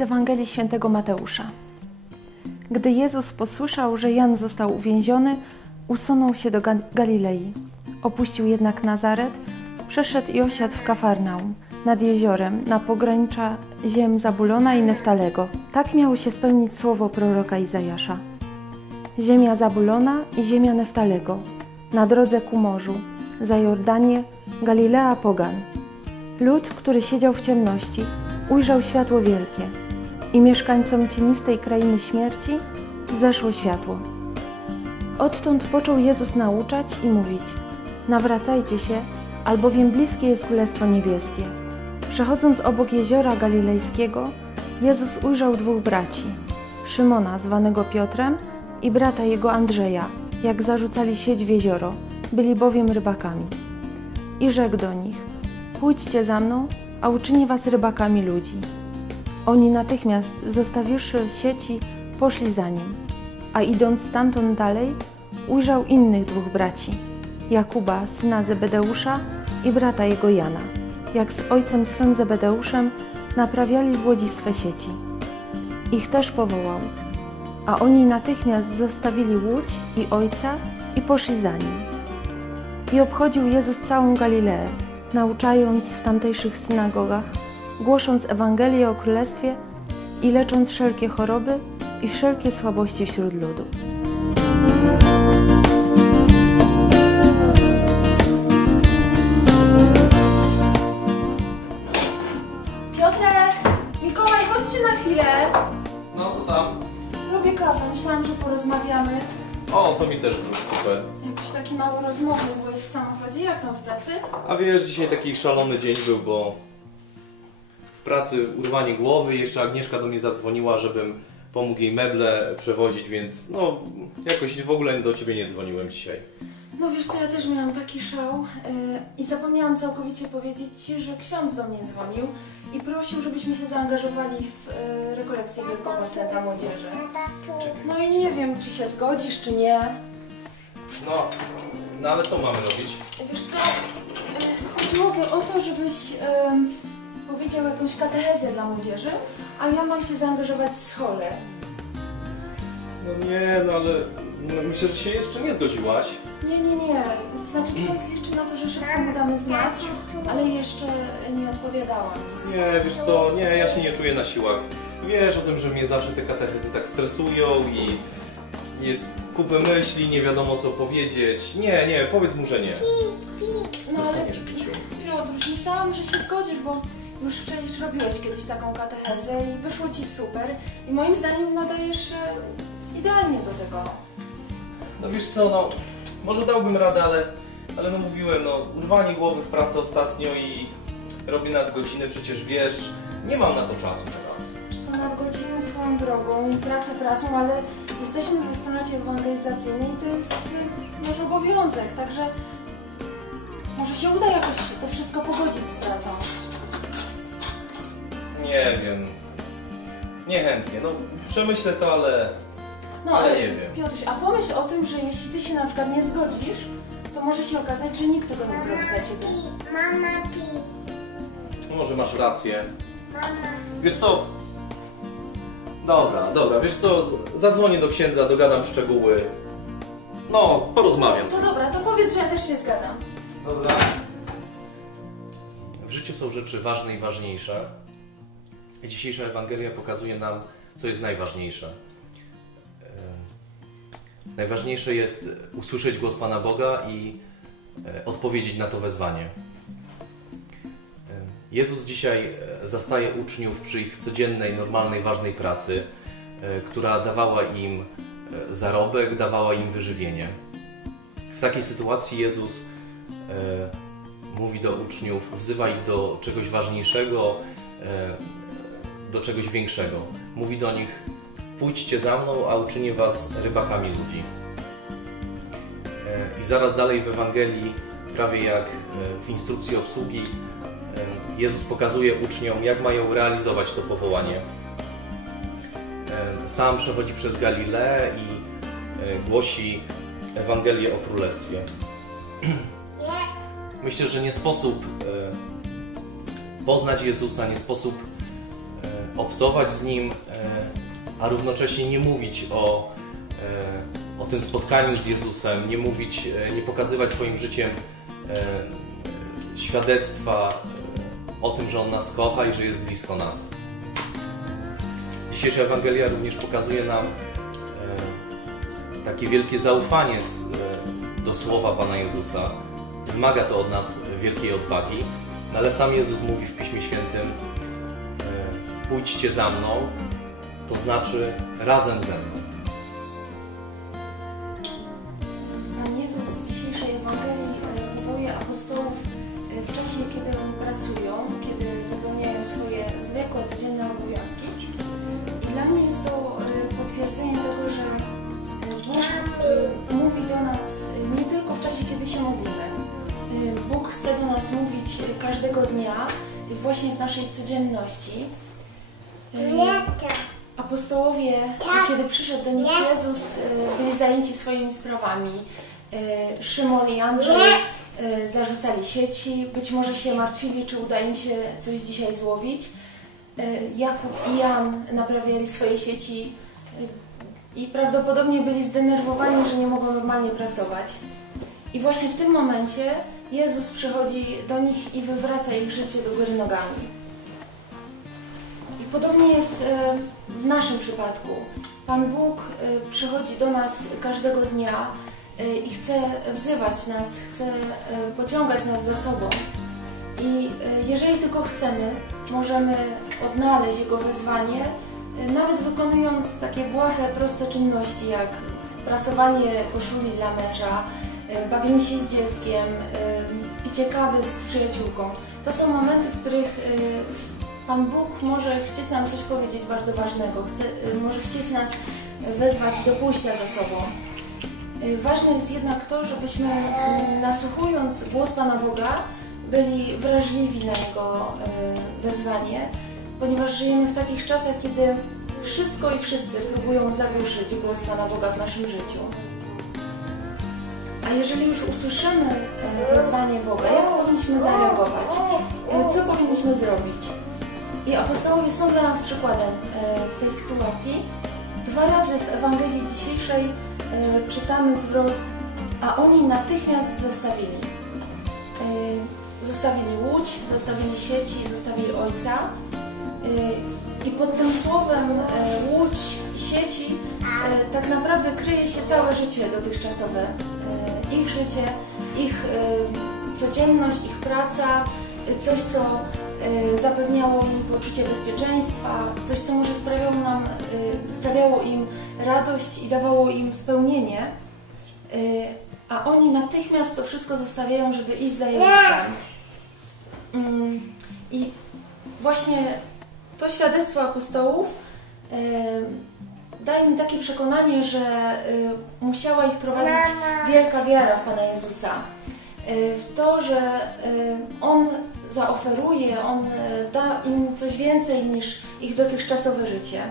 Ewangelii Świętego Mateusza. Gdy Jezus posłyszał, że Jan został uwięziony, usunął się do Ga- Galilei. Opuścił jednak Nazaret, przeszedł i osiadł w Kafarnaum, nad jeziorem, na pogranicza ziem Zabulona i Neftalego. Tak miało się spełnić słowo proroka Izajasza. Ziemia Zabulona i ziemia Neftalego, na drodze ku morzu, za Jordanię, Galilea Pogan. Lud, który siedział w ciemności, ujrzał światło wielkie i mieszkańcom cienistej krainy śmierci zeszło światło. Odtąd począł Jezus nauczać i mówić: Nawracajcie się, albowiem bliskie jest Królestwo Niebieskie. Przechodząc obok jeziora galilejskiego, Jezus ujrzał dwóch braci: Szymona, zwanego Piotrem, i brata jego Andrzeja, jak zarzucali sieć w jezioro, byli bowiem rybakami. I rzekł do nich: Pójdźcie za mną, a uczynię was rybakami ludzi. Oni natychmiast, zostawiwszy sieci, poszli za nim, a idąc stamtąd dalej, ujrzał innych dwóch braci: Jakuba, syna Zebedeusza i brata jego Jana, jak z ojcem swym Zebedeuszem naprawiali w łodzi swe sieci. Ich też powołał, a oni natychmiast zostawili łódź i ojca i poszli za nim. I obchodził Jezus całą Galileę, nauczając w tamtejszych synagogach, głosząc Ewangelię o Królestwie i lecząc wszelkie choroby i wszelkie słabości wśród ludu. Piotrek! Mikołaj, chodźcie na chwilę! No co tam? Robię kawę, myślałam, że porozmawiamy. O, to mi też zrób, super. Jakiś taki mały rozmowy byłeś w samochodzie, jak tam w pracy? A wiesz, dzisiaj taki szalony dzień był, bo w pracy urwanie głowy, jeszcze Agnieszka do mnie zadzwoniła, żebym pomógł jej meble przewozić, więc no jakoś w ogóle do ciebie nie dzwoniłem dzisiaj. No wiesz co, ja też miałam taki szał yy, i zapomniałam całkowicie powiedzieć Ci, że ksiądz do mnie dzwonił i prosił, żebyśmy się zaangażowali w yy, rekolekcję Wielkopostne dla młodzieży. No i nie wiem, czy się zgodzisz, czy nie. No, no ale co mamy robić? Wiesz co, yy, chodziło o to, żebyś yy, powiedział jakąś katechezę dla młodzieży, a ja mam się zaangażować w scholę. No nie, no ale no, myślę, że się jeszcze nie zgodziłaś. Nie, nie, nie. Znaczy ksiądz liczy na to, że szybko mu damy znać, ale jeszcze nie odpowiadała nic. Nie, wiesz co, nie, ja się nie czuję na siłach. Wiesz o tym, że mnie zawsze te katechezy tak stresują i jest kupę myśli, nie wiadomo co powiedzieć. Nie, nie, powiedz mu, że nie. No ale Dostaniesz piciu. Piotruś, myślałam, że się zgodzisz, bo już przecież robiłeś kiedyś taką katechezę i wyszło ci super. I moim zdaniem nadajesz się idealnie do tego. No wiesz co, no, może dałbym radę, ale, ale no mówiłem, no, urwanie głowy w pracy ostatnio i robię nadgodziny, przecież wiesz, nie mam na to czasu teraz. Wiesz co, nadgodziny swoją drogą i praca pracą, ale jesteśmy w wspólnocie ewangelizacyjnej i to jest nasz obowiązek, także może się uda jakoś to wszystko pogodzić z pracą. Nie wiem. Niechętnie, no przemyślę to, ale No Ale nie wiem. Piotruś, a pomyśl o tym, że jeśli ty się na przykład nie zgodzisz, to może się okazać, że nikt tego nie zrobi za ciebie. Mama pi, może masz rację. mama. Wiesz co? Dobra, dobra, wiesz co? Zadzwonię do księdza, dogadam szczegóły. No, porozmawiam. No dobra, to powiedz, że ja też się zgadzam. Dobra. W życiu są rzeczy ważne i ważniejsze. Dzisiejsza Ewangelia pokazuje nam, co jest najważniejsze. E, Najważniejsze jest usłyszeć głos Pana Boga i e, odpowiedzieć na to wezwanie. E, Jezus dzisiaj zastaje uczniów przy ich codziennej, normalnej, ważnej pracy, która dawała im zarobek, dawała im wyżywienie. W takiej sytuacji Jezus mówi do uczniów, wzywa ich do czegoś ważniejszego, do czegoś większego. Mówi do nich: Pójdźcie za mną, a uczynię was rybakami ludzi. E, I zaraz dalej w Ewangelii, prawie jak e, w instrukcji obsługi, e, Jezus pokazuje uczniom, jak mają realizować to powołanie. Sam przechodzi przez Galileę i głosi Ewangelię o Królestwie. Myślę, że nie sposób poznać Jezusa, nie sposób obcować z Nim, e, a równocześnie nie mówić o, e, o tym spotkaniu z Jezusem, nie mówić, e, nie pokazywać swoim życiem świadectwa o tym, że On nas kocha i że jest blisko nas. Dzisiejsza Ewangelia również pokazuje nam takie wielkie zaufanie do słowa Pana Jezusa. Wymaga to od nas wielkiej odwagi, no ale sam Jezus mówi w Piśmie Świętym: Pójdźcie za mną, to znaczy razem ze mną. Pan Jezus w dzisiejszej Ewangelii e, powołuje apostołów e, w czasie, kiedy oni pracują, kiedy wypełniają swoje zwykłe, codzienne obowiązki. I dla mnie jest to e, potwierdzenie tego, że e, Bóg e, mówi do nas e, nie tylko w czasie, kiedy się modlimy. E, Bóg chce do nas mówić e, każdego dnia, e, właśnie w naszej codzienności. Apostołowie, kiedy przyszedł do nich Jezus, e, byli zajęci swoimi sprawami. E, Szymon i Andrzej e, zarzucali sieci, być może się martwili, czy uda im się coś dzisiaj złowić. Jakub i Jan naprawiali swoje sieci i prawdopodobnie byli zdenerwowani, że nie mogą normalnie pracować. I właśnie w tym momencie Jezus przychodzi do nich i wywraca ich życie do góry nogami. Podobnie jest e, w naszym przypadku. Pan Bóg e, przychodzi do nas każdego dnia e, i chce wzywać nas, chce pociągać nas za sobą. I jeżeli tylko chcemy, możemy odnaleźć Jego wezwanie, nawet wykonując takie błahe, proste czynności jak prasowanie koszuli dla męża, bawienie się z dzieckiem, picie kawy z przyjaciółką. To są momenty, w których Pan Bóg może chcieć nam coś powiedzieć bardzo ważnego, chce, y, może chcieć nas wezwać do pójścia za sobą. Y, Ważne jest jednak to, żebyśmy y, nasłuchując głos Pana Boga byli wrażliwi na Jego wezwanie, ponieważ żyjemy w takich czasach, kiedy wszystko i wszyscy próbują zagłuszyć głos Pana Boga w naszym życiu. A jeżeli już usłyszymy wezwanie Boga, jak powinniśmy zareagować? Co powinniśmy zrobić? I apostołowie są dla nas przykładem e, w tej sytuacji. Dwa razy w Ewangelii dzisiejszej e, czytamy zwrot, a oni natychmiast zostawili. E, Zostawili łódź, zostawili sieci, zostawili ojca. I pod tym słowem łódź i sieci tak naprawdę kryje się całe życie dotychczasowe. Ich życie, ich codzienność, ich praca, coś co zapewniało im poczucie bezpieczeństwa, coś co może sprawiało, nam, sprawiało im radość i dawało im spełnienie, a oni natychmiast to wszystko zostawiają, żeby iść za Jezusem. Mm, I właśnie to świadectwo apostołów daje mi takie przekonanie, że musiała ich prowadzić wielka wiara w Pana Jezusa. W to, że On zaoferuje, On da im coś więcej niż ich dotychczasowe życie.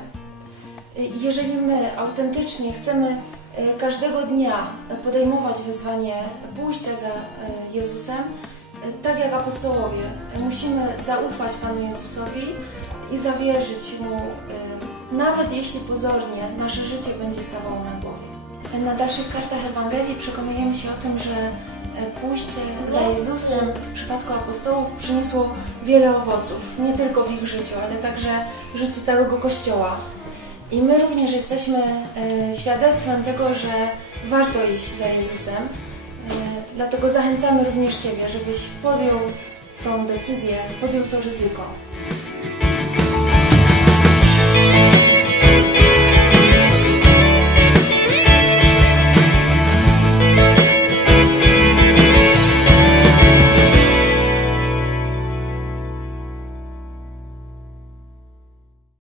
Jeżeli my autentycznie chcemy każdego dnia podejmować wyzwanie pójścia za Jezusem, tak jak apostołowie, musimy zaufać Panu Jezusowi i zawierzyć Mu, nawet jeśli pozornie nasze życie będzie stawało na głowie. Na dalszych kartach Ewangelii przekonujemy się o tym, że pójście za Jezusem w przypadku apostołów przyniosło wiele owoców, nie tylko w ich życiu, ale także w życiu całego Kościoła. I my również jesteśmy świadectwem tego, że warto iść za Jezusem. Dlatego zachęcamy również Ciebie, żebyś podjął tą decyzję, podjął to ryzyko.